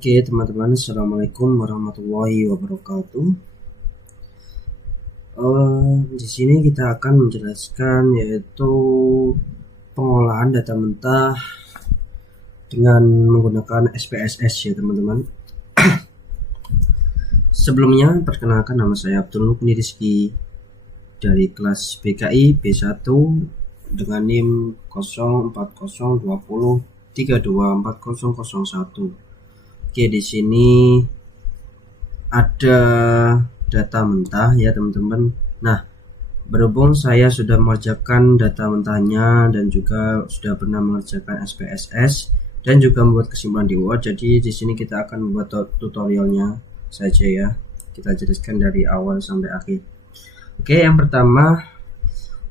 Oke teman-teman, assalamualaikum warahmatullahi wabarakatuh. Di sini kita akan menjelaskan yaitu pengolahan data mentah dengan menggunakan SPSS ya teman-teman. Sebelumnya perkenalkan, nama saya Abdul Mukni Rizky dari kelas BKI B1 dengan NIM 040203240001. Oke, di sini ada data mentah ya teman-teman. Nah, berhubung saya sudah mengerjakan data mentahnya dan juga sudah pernah mengerjakan SPSS dan juga membuat kesimpulan di Word, jadi di sini kita akan membuat tutorialnya saja ya. Kita jelaskan dari awal sampai akhir. Oke, yang pertama,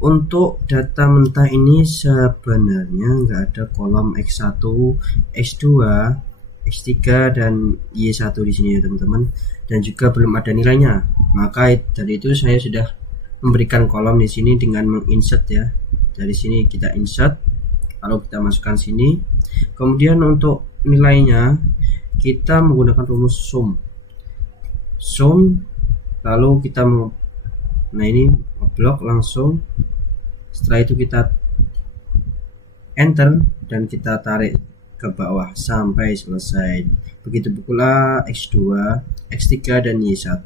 untuk data mentah ini sebenarnya nggak ada kolom X1, X2, X3 dan Y1 di sini ya teman-teman, dan juga belum ada nilainya. Maka dari itu saya sudah memberikan kolom di sini dengan menginsert ya. Dari sini kita insert, lalu kita masukkan sini. Kemudian untuk nilainya kita menggunakan rumus sum, lalu kita ini blok langsung. Setelah itu kita enter dan kita tarik ke bawah sampai selesai. Begitu pula X2, X3 dan Y1.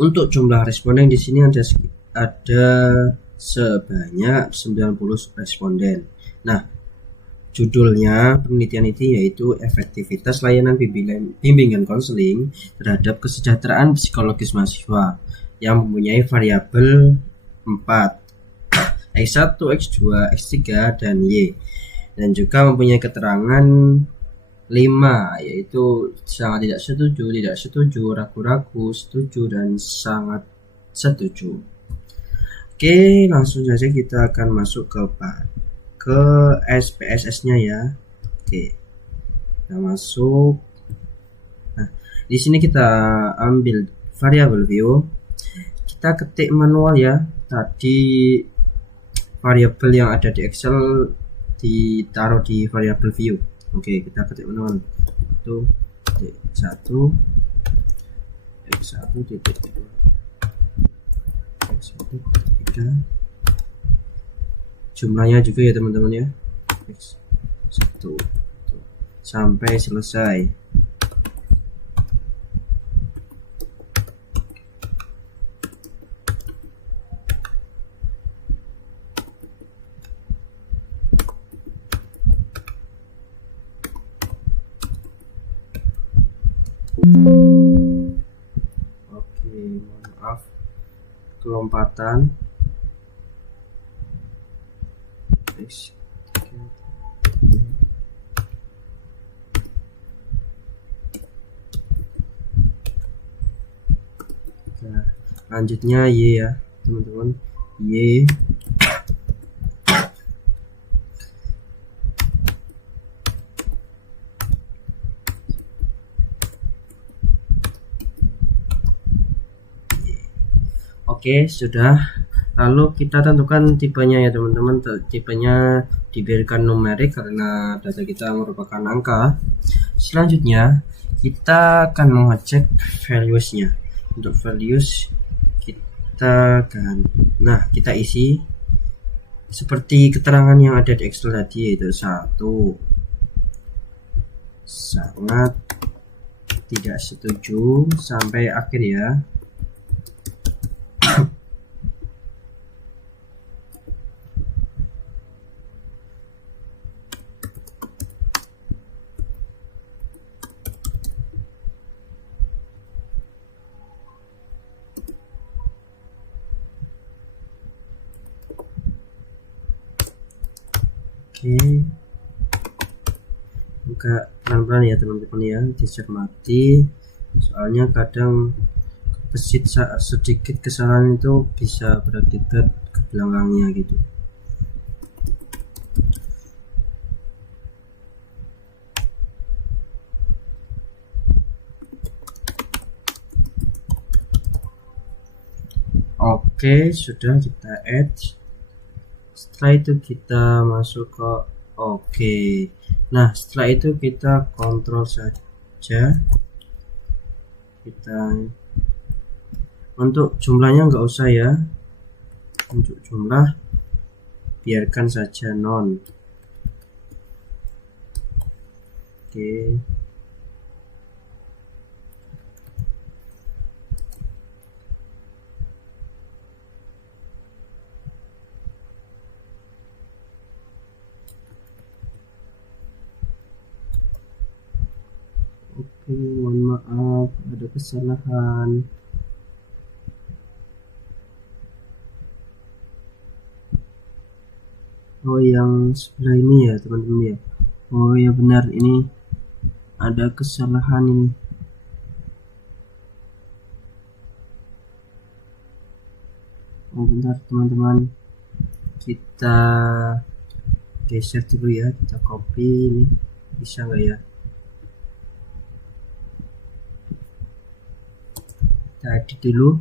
Untuk jumlah responden di sini ada sebanyak 90 responden. Nah, judulnya penelitian itu yaitu efektivitas layanan bimbingan konseling terhadap kesejahteraan psikologis mahasiswa yang mempunyai variabel 4, X1, X2, X3 dan Y, dan juga mempunyai keterangan 5, yaitu sangat tidak setuju, ragu-ragu, setuju, dan sangat setuju. Oke, langsung saja kita akan masuk ke SPSS nya ya. Oke, kita masuk. Nah, di sini kita ambil variabel view, kita ketik manual ya. Tadi variabel yang ada di Excel ditaruh di variabel view. Oke, kita ketik manual. Itu X1 titik 2 X1 jumlahnya juga ya teman-teman ya, X1 sampai selesai. Oke, maaf kelompatan. Nah, lanjutnya Y ya teman-teman, Y. Oke, sudah. Lalu kita tentukan tipenya ya teman-teman. Tipenya diberikan numerik karena data kita merupakan angka. Selanjutnya kita akan mengecek values-nya. Untuk values kita kita isi seperti keterangan yang ada di Excel tadi, yaitu 1 sangat tidak setuju sampai akhir ya. Oke, buka pelan-pelan ya teman-teman ya, dicermati, soalnya kadang sedikit kesalahan itu bisa berakibat ke belakangnya gitu. Oke, sudah kita add. Setelah itu kita masuk ke Oke, nah setelah itu kita kontrol saja. Kita untuk jumlahnya nggak usah ya, untuk jumlah biarkan saja non. Oke, mohon maaf ada kesalahan. Oh, yang sebelah ini ya teman-teman ya. Oh ya benar, ini ada kesalahan ini. Oh bentar teman-teman, kita geser dulu ya, kita copy ini, bisa nggak ya? Kita edit dulu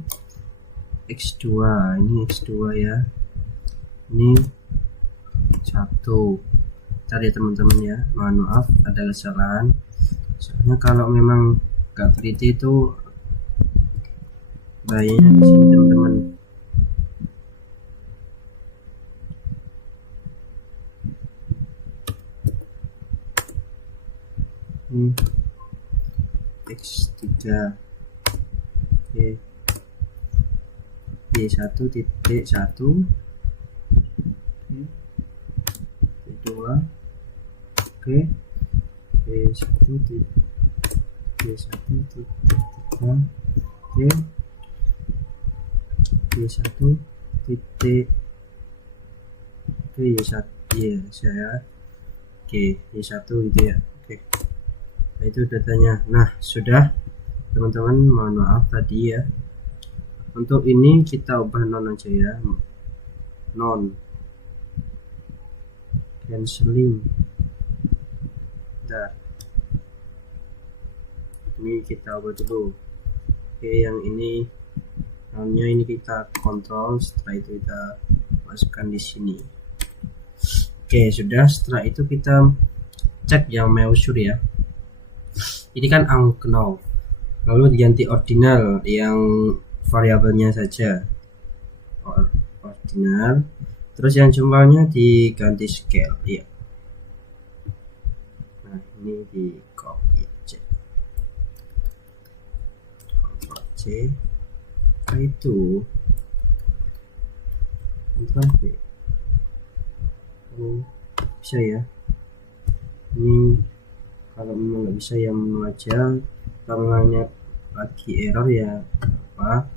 X2, ini X2 ya, ini 1. Bentar ya teman-teman ya, mohon maaf ada kesalahan, soalnya kalau memang nggak teliti itu bahayanya di sini teman-teman. X3 oke, B1.1 B2 oke, B1.3 oke, B1 titik oke, Y1 ya saya oke, Y1 gitu ya. Oke, nah, itu datanya. Nah sudah teman-teman, mohon maaf tadi ya, untuk ini kita ubah non aja ya, non cancelling. Bentar, ini kita ubah dulu. Oke, yang ini nonnya ini kita kontrol, setelah itu kita masukkan di sini. Oke sudah, setelah itu kita cek yang measure ya, ini kan unknown, lalu diganti ordinal yang variabelnya saja ordinal, terus yang jumlahnya diganti scale ya. Nah ini di copy aja, Ctrl C, itu Ctrl V. Oh, bisa ya, ini kalau memang nggak bisa ya menu aja, kalau lagi error ya apa.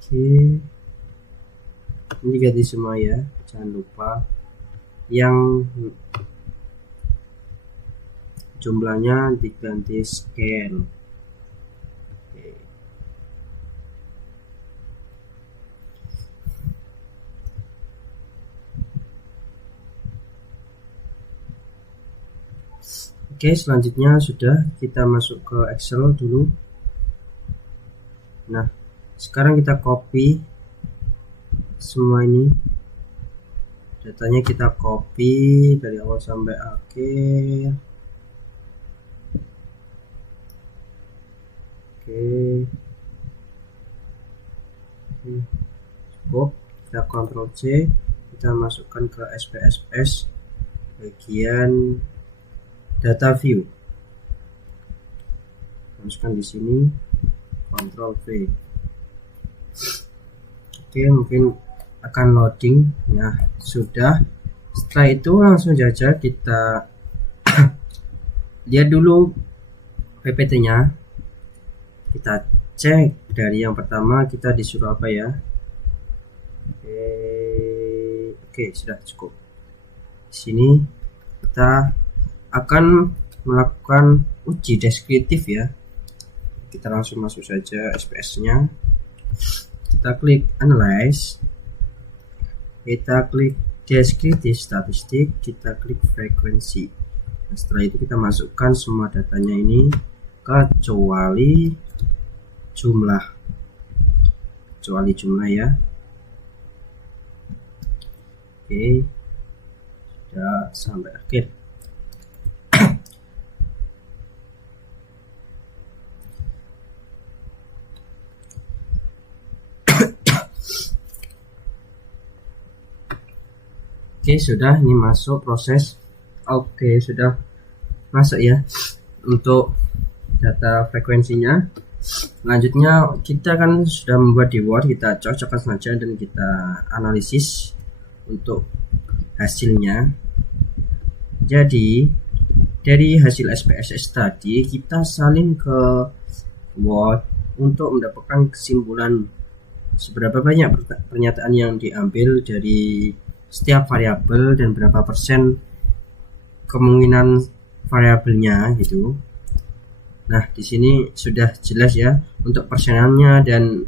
Oke, ini ganti semua ya, jangan lupa yang jumlahnya diganti scale. Oke, selanjutnya sudah, kita masuk ke Excel dulu. Nah sekarang kita copy semua ini, datanya kita copy dari awal sampai akhir. Oke, cukup, kita Ctrl C, kita masukkan ke SPSS bagian data view, masukkan di sini, Ctrl V. Oke, mungkin akan loading ya. Sudah, setelah itu langsung saja kita lihat dulu PPT nya, kita cek dari yang pertama kita disuruh apa ya. Oke, sudah cukup. Di sini kita akan melakukan uji deskriptif ya. Kita langsung masuk saja SPS nya, kita klik analyze, kita klik deskriptif statistik, kita klik frekuensi. Nah, setelah itu kita masukkan semua datanya ini kecuali jumlah ya. Oke, sudah sampai akhir. Oke, sudah, ini masuk proses. Oke, sudah masuk ya untuk data frekuensinya. Selanjutnya kita kan sudah membuat di Word, kita cocokkan saja dan kita analisis untuk hasilnya. Jadi dari hasil SPSS tadi kita salin ke Word untuk mendapatkan kesimpulan seberapa banyak pernyataan yang diambil dari setiap variabel dan berapa persen kemungkinan variabelnya gitu. Nah, di sini sudah jelas ya untuk persenannya dan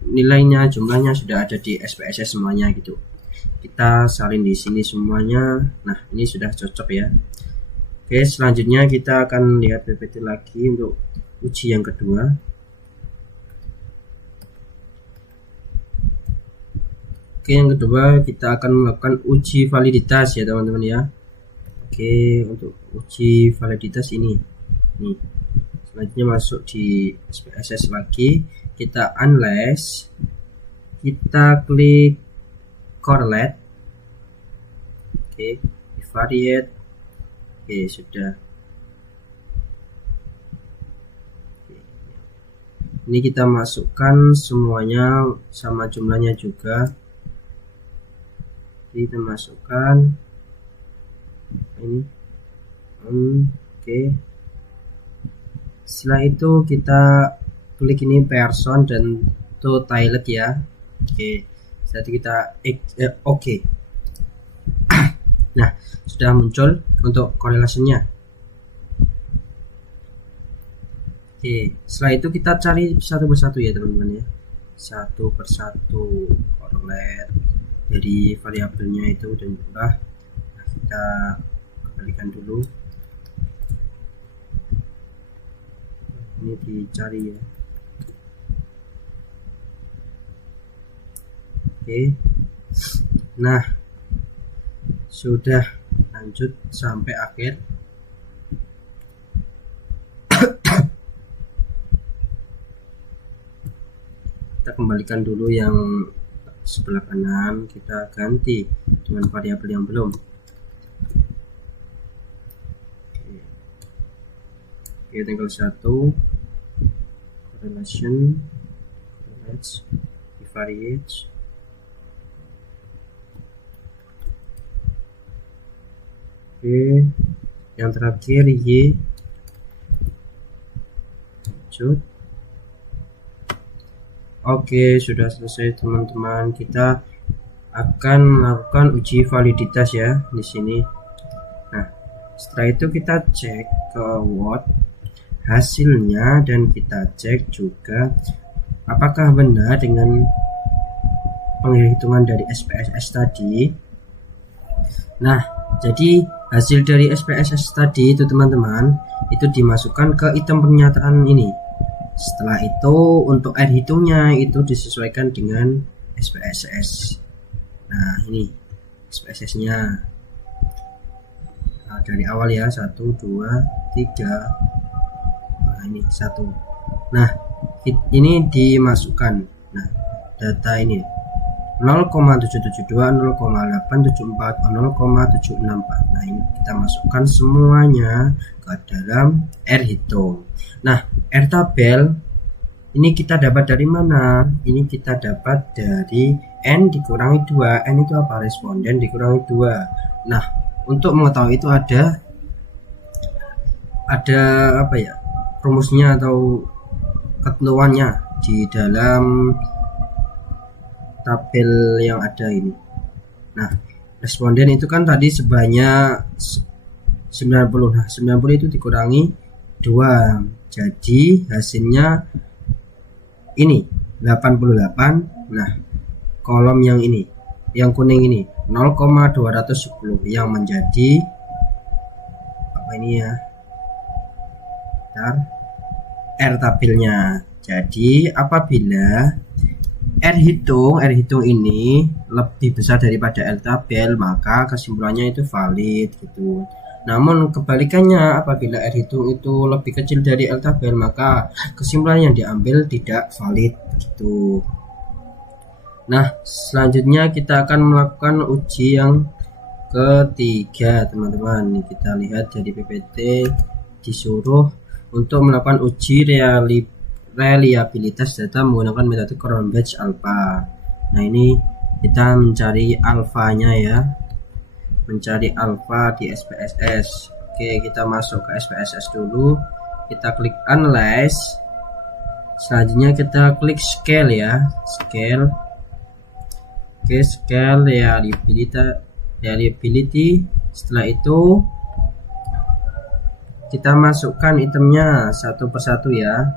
nilainya, jumlahnya sudah ada di SPSS semuanya gitu. Kita salin di sini semuanya. Nah, ini sudah cocok ya. Oke, selanjutnya kita akan lihat PPT lagi untuk uji yang kedua. Oke, yang kedua kita akan melakukan uji validitas ya teman-teman ya. Oke, untuk uji validitas ini nih, selanjutnya masuk di SPSS lagi, kita unless, kita klik correlate. Oke, bivariate. Oke, sudah. Oke. Ini kita masukkan semuanya sama jumlahnya juga. Kita masukkan ini. Oke. Setelah itu kita klik ini person dan to toilet ya. Oke. Setelah itu kita oke. Nah, sudah muncul untuk korelasinya. Oke, setelah itu kita cari satu persatu ya teman-teman ya. Satu persatu correlate dari variabelnya itu dan jumlah. Nah, kita kembalikan dulu. Ini dicari ya. Oke. Nah, sudah lanjut sampai akhir. Kita kembalikan dulu yang sebelah kanan, kita ganti dengan variabel yang belum. Oke, tinggal satu correlation, correlates, bivariates. Oke, yang terakhir Y. Lanjut. Oke, sudah selesai teman-teman. Kita akan melakukan uji validitas ya di sini. Nah, setelah itu kita cek ke Word hasilnya dan kita cek juga apakah benar dengan penghitungan dari SPSS tadi. Nah, jadi hasil dari SPSS tadi itu teman-teman itu dimasukkan ke item pernyataan ini. Setelah itu untuk R hitungnya itu disesuaikan dengan SPSS. Nah, ini SPSS-nya. Nah, dari awal ya 1, 2, 3. Nah, ini 1. Nah, ini dimasukkan. Nah, data ini 0,772, 0,874, 0,764. Nah, ini kita masukkan semuanya ke dalam R hitung. Nah, R tabel ini kita dapat dari mana? Ini kita dapat dari N dikurangi 2. N itu apa? Responden dikurangi 2. Nah, untuk mengetahui itu ada apa ya? Rumusnya atau ketentuannya di dalam tabel yang ada ini. Nah, responden itu kan tadi sebanyak 90. Nah, 90 itu dikurangi 2. Jadi hasilnya ini 88. Nah, kolom yang ini, yang kuning ini 0,210 yang menjadi apa ini ya? Bentar. R tabelnya. Jadi apabila R hitung ini lebih besar daripada L tabel, maka kesimpulannya itu valid gitu. Namun kebalikannya, apabila R hitung itu lebih kecil dari L tabel, maka kesimpulan yang diambil tidak valid gitu. Nah, selanjutnya kita akan melakukan uji yang ketiga, teman-teman. Kita lihat dari PPT disuruh untuk melakukan uji reliabilitas data menggunakan metode Cronbachh alpha. Nah, ini kita mencari alfanya ya, mencari alfa di SPSS. Oke, kita masuk ke SPSS dulu, kita klik analyze, selanjutnya kita klik scale ya, scale. Oke, scale reliability. Setelah itu kita masukkan itemnya satu persatu ya.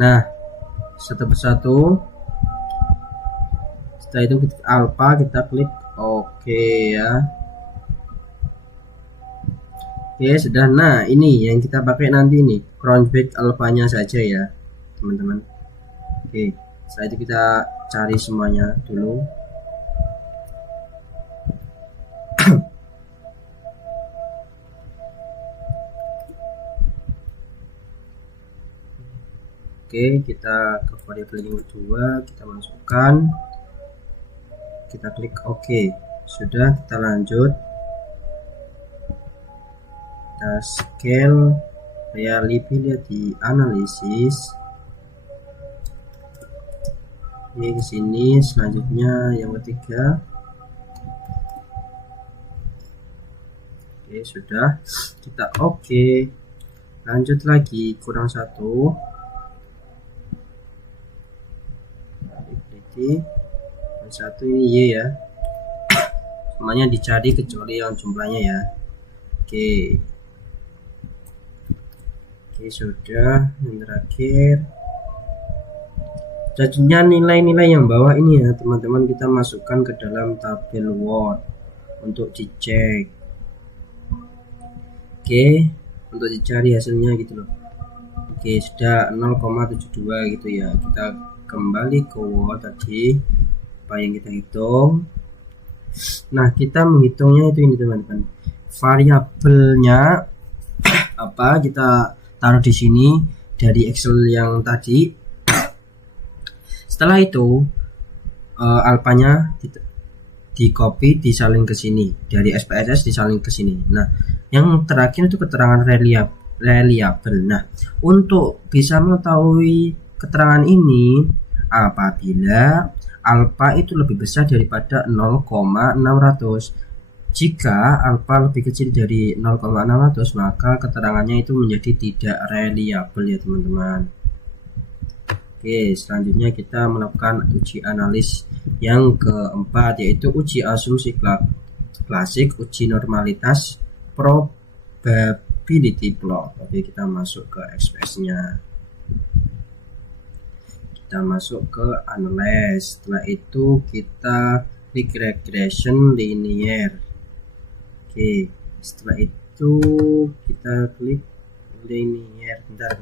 Nah, satu persatu. Setelah itu kita alpha, kita klik oke ya. Oke, sudah. Nah, ini yang kita pakai nanti nih, Cronbachh alphanya saja ya, teman-teman. Oke, setelah itu kita cari semuanya dulu. Oke, kita ke variabel yang kedua, kita masukkan, kita klik oke. Sudah, kita lanjut, kita scale reliability analysis. Ini ke sini. Selanjutnya yang ketiga. Oke, sudah, kita oke. Lanjut lagi, kurang satu. Satu ini Y ya, semuanya dicari kecuali yang jumlahnya ya. Oke, sudah. Yang terakhir, selanjutnya nilai-nilai yang bawah ini ya teman-teman, kita masukkan ke dalam tabel Word untuk dicek. Oke, untuk dicari hasilnya gitu loh. Oke, sudah 0,72 gitu ya. Kita kembali ke Word tadi, apa yang kita hitung. Nah, kita menghitungnya itu ini teman-teman, variabelnya apa kita taruh di sini dari Excel yang tadi. Setelah itu alfanya di copy, disalin ke sini, dari SPSS disalin ke sini. Nah, yang terakhir itu keterangan reliable. Nah, untuk bisa mengetahui keterangan ini, apabila alfa itu lebih besar daripada 0,600. Jika alfa lebih kecil dari 0,600, maka keterangannya itu menjadi tidak reliable ya teman-teman. Oke, selanjutnya kita melakukan uji analis yang keempat, yaitu uji asumsi klasik, uji normalitas, probability plot. Oke, kita masuk ke XPS-nya. Kita masuk ke analyze. Setelah itu kita klik regression linear. Oke, setelah itu kita klik linear. Bentar.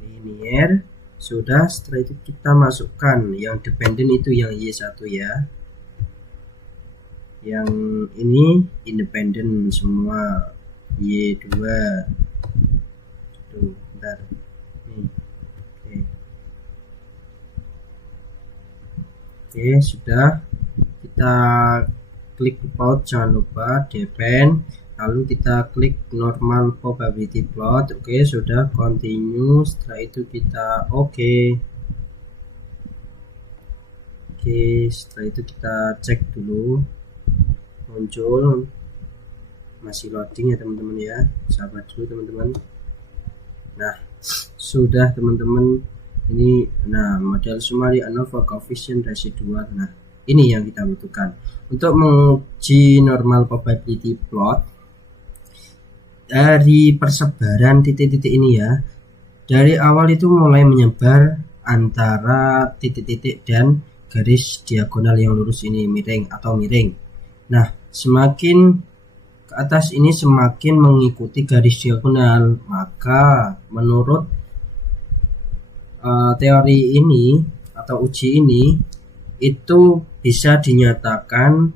Linear. Sudah, setelah itu kita masukkan yang dependent itu yang Y1 ya. Yang ini independent semua, Y2. Tuh, bentar. Nih. Oke, sudah. Kita klik plot, jangan lupa depend, lalu kita klik normal probability plot. Oke, sudah, continue. Setelah itu kita oke, setelah itu kita cek dulu, muncul, masih loading ya teman-teman ya, sabar dulu teman-teman. Nah, sudah teman-teman. Ini, nah, model summary ANOVA coefficient residual. Nah, ini yang kita butuhkan untuk menguji normal probability plot dari persebaran titik-titik ini ya. Dari awal itu mulai menyebar antara titik-titik dan garis diagonal yang lurus ini, miring atau miring. Nah, semakin ke atas ini semakin mengikuti garis diagonal, maka menurut teori ini atau uji ini itu bisa dinyatakan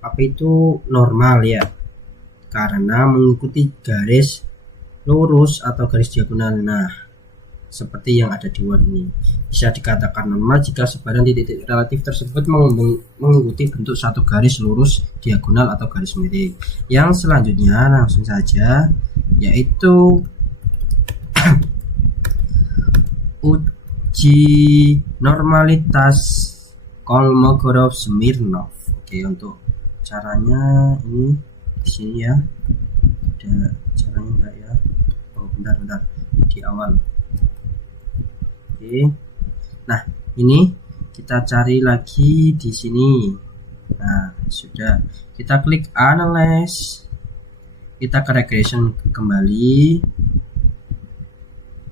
apa itu normal ya, karena mengikuti garis lurus atau garis diagonal. Nah, seperti yang ada di Word ini, bisa dikatakan normal jika sebaran titik relatif tersebut mengikuti bentuk satu garis lurus, diagonal, atau garis miring. Yang selanjutnya langsung saja, yaitu uji normalitas Kolmogorov-Smirnov. Oke, untuk caranya ini di sini ya, ada caranya enggak ya? Oh, bentar di awal. Oke. Nah, ini kita cari lagi di sini. Nah, sudah. Kita klik analyze. Kita ke regression kembali.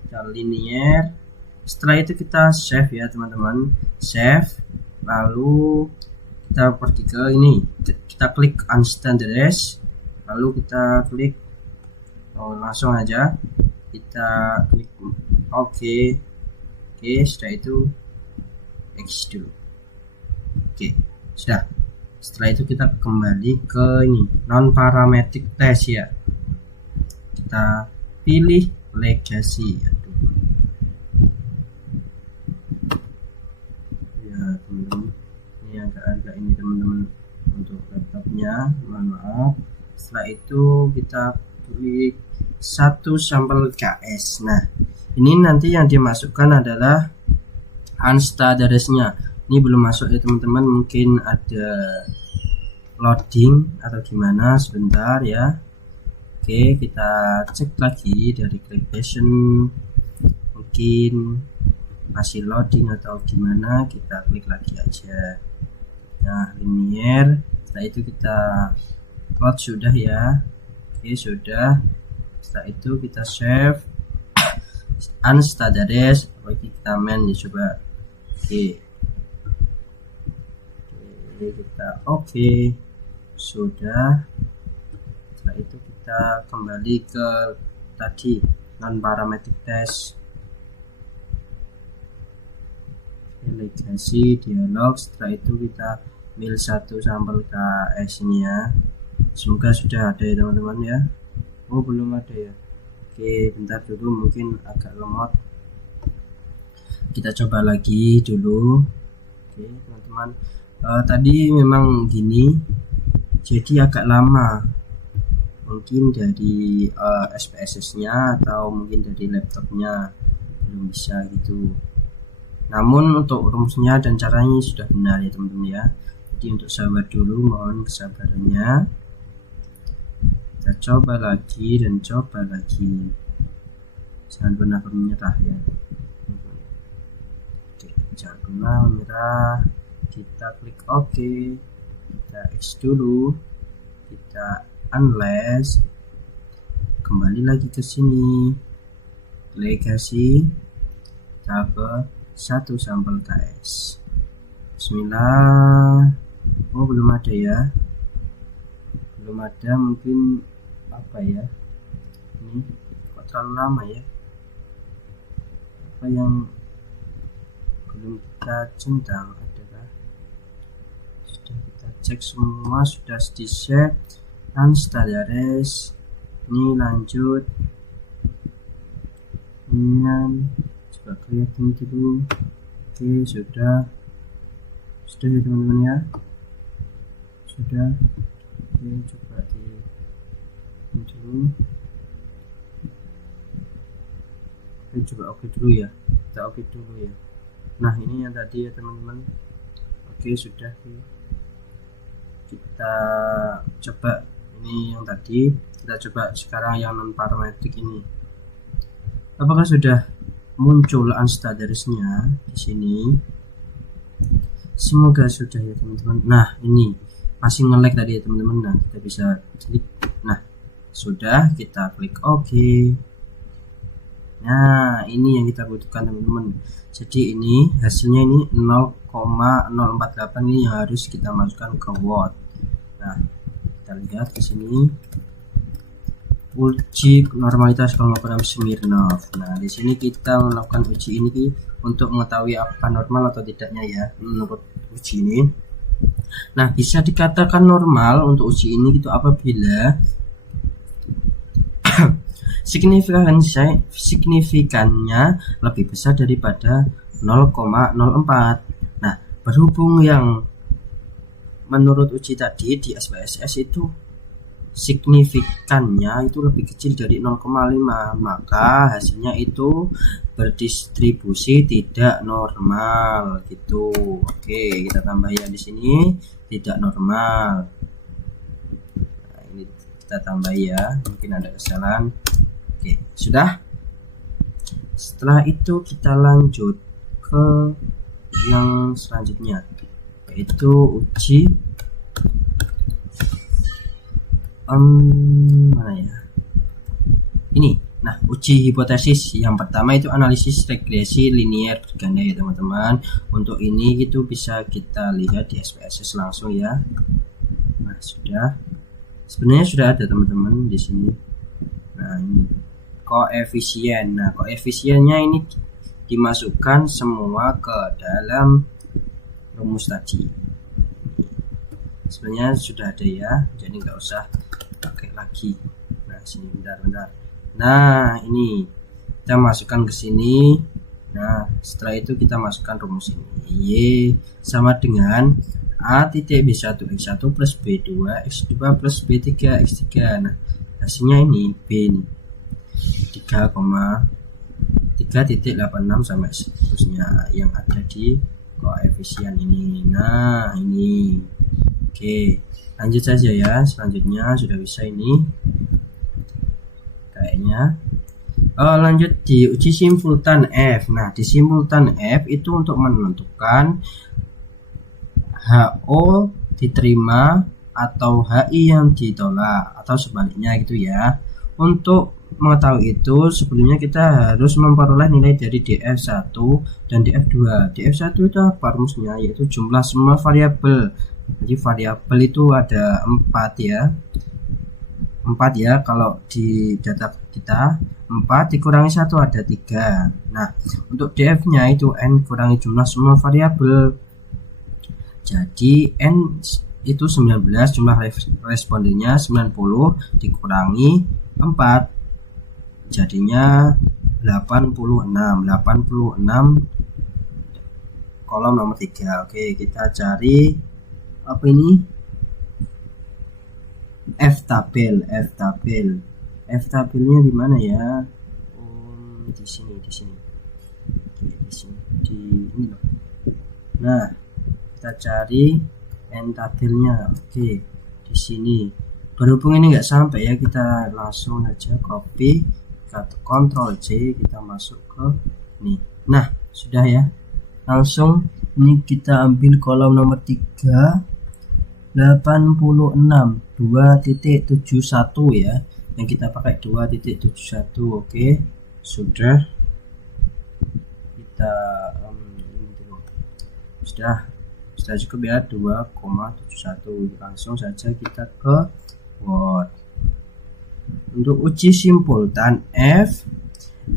Kita linear. Setelah itu kita save ya, teman-teman. Save. Lalu kita pergi ke ini. Kita klik unstandardized. Lalu kita klik langsung aja. Kita klik oke. Oke, setelah itu X dulu. Oke, sudah. Setelah itu kita kembali ke ini, non parametric test ya. Kita pilih legacy. Ya, teman-teman. Ini agak ini teman-teman untuk laptopnya. Mohon maaf. Setelah itu kita klik satu sampel KS. Nah, ini nanti yang dimasukkan adalah unstandardized-nya. Ini belum masuk ya teman-teman, mungkin ada loading atau gimana, sebentar ya. Oke, kita cek lagi dari regression, mungkin masih loading atau gimana, kita klik lagi aja. Nah, linear. Setelah itu kita load sudah ya. Oke, sudah. Setelah itu kita save unstandardized, bagi kita main ya, coba. Oke, kita oke, sudah. Setelah itu kita kembali ke tadi non parametric test. Legacy dialog. Setelah itu kita mil satu sampel KS ini ya. Semoga sudah ada ya teman-teman ya. Oh, belum ada ya. Oke, bentar dulu, mungkin agak lemot. Kita coba lagi dulu. Oke, teman-teman. Tadi memang gini, jadi agak lama. Mungkin dari SPSS-nya atau mungkin dari laptopnya belum bisa gitu. Namun untuk rumusnya dan caranya sudah benar ya teman-teman ya. Jadi untuk sabar dulu, mohon kesabarannya. Kita coba lagi dan coba lagi, jangan pernah menyerah ya. Oke, jangan pernah menyerah. Kita klik OK, kita X dulu, kita unless, kembali lagi ke sini, legacy, cover satu sampel KS. Bismillah. Oh, belum ada ya, belum ada, mungkin apa ya, ini kok terlalu lama ya, apa yang belum kita centang, adakah sudah kita cek semua, sudah di share unstandardized. Ini lanjut, ini coba kelihatan dulu. Oke, sudah ya teman-teman ya, sudah. Oke, coba di dulu. Oke, coba oke dulu ya, kita oke dulu ya. Nah, ini yang tadi ya teman-teman. Oke, sudah. Kita coba ini yang tadi, kita coba sekarang yang non parametric ini. Apakah sudah muncul unstandardized-nya di sini? Semoga sudah ya teman-teman. Nah, ini masih nge-lag tadi ya teman-teman. Nah, kita bisa klik. Nah, sudah, kita klik OK. Nah, ini yang kita butuhkan teman-teman. Jadi ini hasilnya ini 0,048, ini yang harus kita masukkan ke Word. Nah, kita lihat ke sini. uji normalitas kologram Smirnov. Nah, di sini kita melakukan uji ini untuk mengetahui apa normal atau tidaknya ya menurut uji ini. Nah, bisa dikatakan normal untuk uji ini itu apabila signifikannya lebih besar daripada 0,04. Nah, berhubung yang menurut uji tadi di SPSS itu signifikannya itu lebih kecil dari 0,5, maka hasilnya itu berdistribusi tidak normal gitu. Oke, kita tambah ya di sini tidak normal. Nah, ini kita tambah ya, mungkin ada kesalahan. Oke, sudah. Setelah itu kita lanjut ke yang selanjutnya, yaitu uji mana ya ini. Nah, uji hipotesis yang pertama itu analisis regresi linear berganda ya teman-teman. Untuk ini itu bisa kita lihat di SPSS langsung ya. Nah, sebenarnya sudah ada teman-teman di sini. Nah, ini koefisien. Nah, koefisiennya ini dimasukkan semua ke dalam rumus tadi. Sebenarnya sudah ada ya, jadi nggak usah pakai lagi. Nah, sini bentar. Nah, ini kita masukkan ke sini. Nah, setelah itu kita masukkan rumus ini. Y sama dengan A titik B1 X1 plus B2 X2 plus B3 X3. Nah, hasilnya ini B ini 3,3.86 sampai seterusnya yang ada di koefisien ini. Nah, ini oke, lanjut saja ya. Selanjutnya sudah bisa ini kayaknya. Lanjut di uji simultan F. Nah, di simultan F itu untuk menentukan HO diterima atau HI yang ditolak atau sebaliknya gitu ya. Untuk mengetahui itu sebelumnya kita harus memperoleh nilai dari DF1 dan DF2. DF1 itu apa rumusnya? Yaitu jumlah semua variabel. Jadi variabel itu ada 4 ya. 4 ya, kalau di data kita 4 dikurangi 1 ada 3. Nah, untuk DF nya itu N kurangi jumlah semua variabel. Jadi N itu 19, jumlah respondennya 90 dikurangi 4 jadinya 86 kolom nomor 3. Oke, kita cari apa ini, F tabel. F tabelnya di mana ya? Di sini. Oke, di ini loh. Nah, kita cari N tabelnya. Oke, di sini. Berhubung ini nggak sampai ya, kita langsung aja copy, Ctrl C, kita masuk ke ini. Nah, sudah ya. Langsung ini kita ambil kolom nomor 3, 86 2.71 ya, yang kita pakai 2.71. Oke, sudah. Kita ini dulu. Sudah cukup ya, 2,71. Langsung saja kita ke Word. Untuk uji simultan F,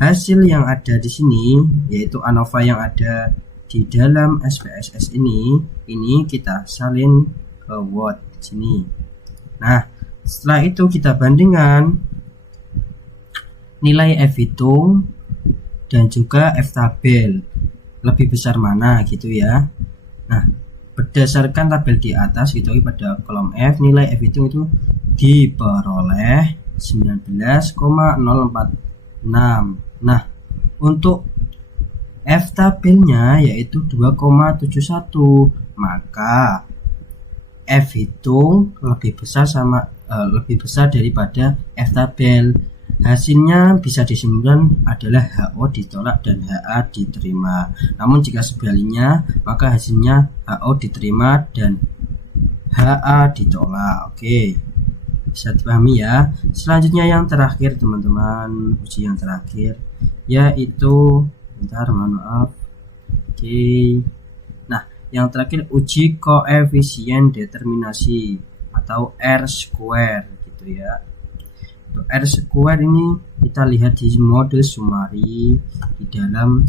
hasil yang ada di sini yaitu ANOVA yang ada di dalam SPSS ini kita salin ke Word sini. Nah, setelah itu kita bandingkan nilai F itu dan juga F tabel lebih besar mana gitu ya. Nah, berdasarkan tabel di atas gitu pada kolom F, nilai F itu diperoleh 19,046. Nah, untuk F tabelnya yaitu 2,71, maka F itu lebih besar daripada F tabel. Hasilnya bisa disimpulkan adalah HO ditolak dan HA diterima. Namun jika sebaliknya, maka hasilnya HO diterima dan HA ditolak. Oke, bisa dipahami ya. Selanjutnya yang terakhir teman-teman, uji yang terakhir yaitu, bentar, mohon maaf. Oke, nah yang terakhir uji koefisien determinasi atau R square gitu ya. Untuk R square ini kita lihat di mode summary di dalam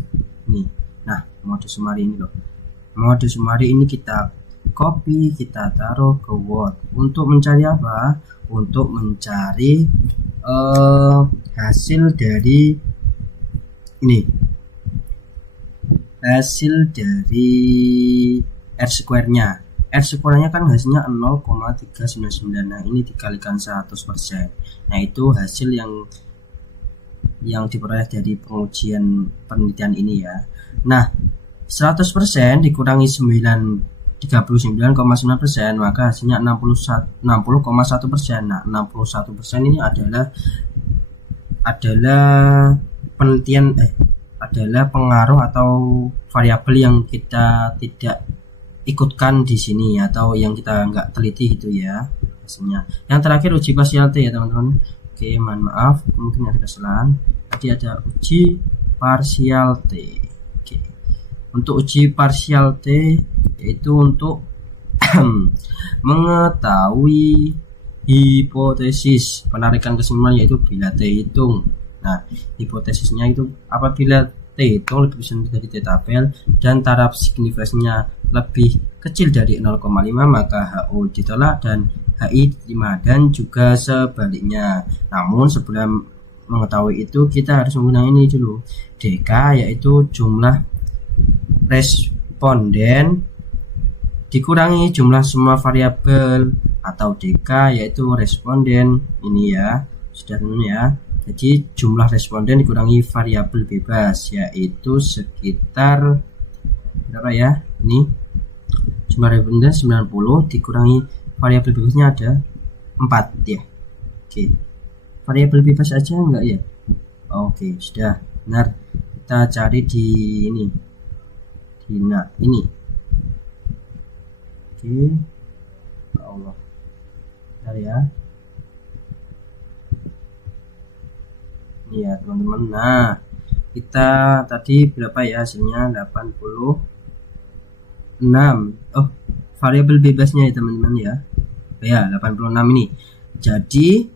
ini. Nah, mode summary ini loh. Mode summary ini kita copy, kita taruh ke Word. Untuk mencari apa? Untuk mencari hasil dari ini. Hasil dari R square-nya. R square-nya kan hasilnya 0,399. Nah, ini dikalikan 100%. Nah, itu hasil yang diperoleh dari pengujian penelitian ini ya. Nah, 100% dikurangi 39,9%, maka hasilnya 60,1%. Nah, 61% ini adalah penelitian adalah pengaruh atau variabel yang kita tidak ikutkan di sini atau yang kita nggak teliti gitu ya hasilnya. Yang terakhir uji parsial T ya teman-teman. Oke, mohon maaf mungkin ada kesalahan. Tadi ada uji parsial T. Oke. Untuk uji parsial T yaitu untuk mengetahui hipotesis penarikan kesimpulan yaitu bila T hitung. Nah, hipotesisnya itu apabila T hitung lebih besar dari T tabel dan taraf signifikansinya lebih kecil dari 0,5 maka HO ditolak dan HI diterima dan juga sebaliknya. Namun sebelum mengetahui itu kita harus menggunakan ini dulu. DK yaitu jumlah responden dikurangi jumlah semua variabel, atau DK yaitu responden ini ya. Sudah teman ya. Jadi jumlah responden dikurangi variabel bebas yaitu sekitar berapa ya? Ini jumlah responden 90 dikurangi variabel bebasnya ada 4 ya. Oke. Variabel bebas aja enggak ya? Oke, sudah. Benar. Kita cari di ini. Di ini. Oke. Allah. Bentar ya. Ya teman-teman, nah kita tadi berapa ya hasilnya 86. Variabel bebasnya ya teman-teman ya. Ya 86 ini. Jadi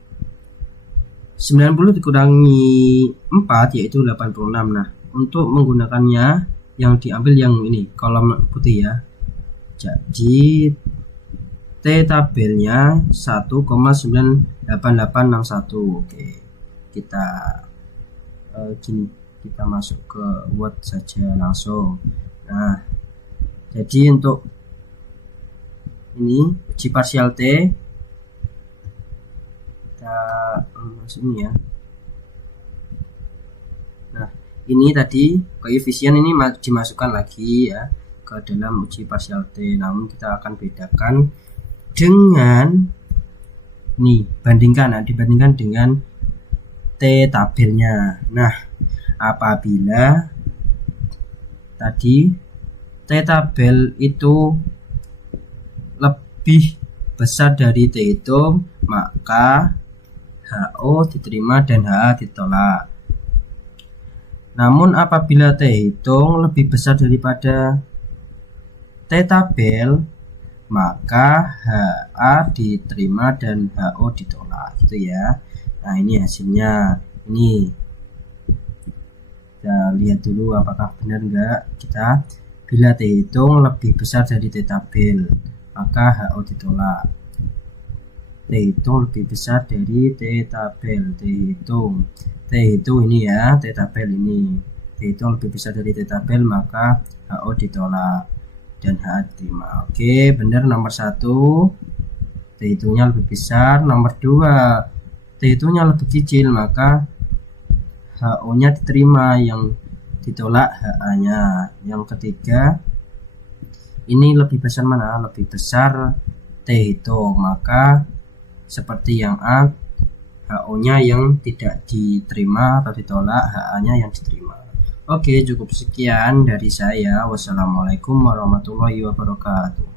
90 dikurangi 4 yaitu 86. Nah, untuk menggunakannya yang diambil yang ini kolom putih ya. Jadi T tabelnya 1,98861. Oke. Kita kita masuk ke Word saja langsung. Nah, jadi untuk ini uji parsial T kita masuk ini ya. Nah, ini tadi koefisien ini dimasukkan lagi ya ke dalam uji parsial T. Namun kita akan bedakan dengan nih, dibandingkan dengan T tabelnya. Nah, apabila tadi T tabel itu lebih besar dari T hitung, maka HO diterima dan HA ditolak. Namun apabila T hitung lebih besar daripada T tabel, maka HA diterima dan HO ditolak gitu ya. Nah, ini hasilnya. Ini kita lihat dulu apakah benar enggak. Kita bila T hitung lebih besar dari T tabel, maka HO ditolak. T hitung lebih besar dari T tabel. T hitung ini ya, T tabel ini. T hitung lebih besar dari T tabel, maka HO ditolak dan HA diterima. Oke, benar nomor 1. T hitungnya lebih besar. Nomor 2, T hitungnya lebih kecil, maka HO-nya diterima, yang ditolak HA-nya. Yang ketiga, ini lebih besar mana? Lebih besar T hitung, maka seperti yang A, HO-nya yang tidak diterima atau ditolak, HA-nya yang diterima. Oke, cukup sekian dari saya. Wassalamualaikum warahmatullahi wabarakatuh.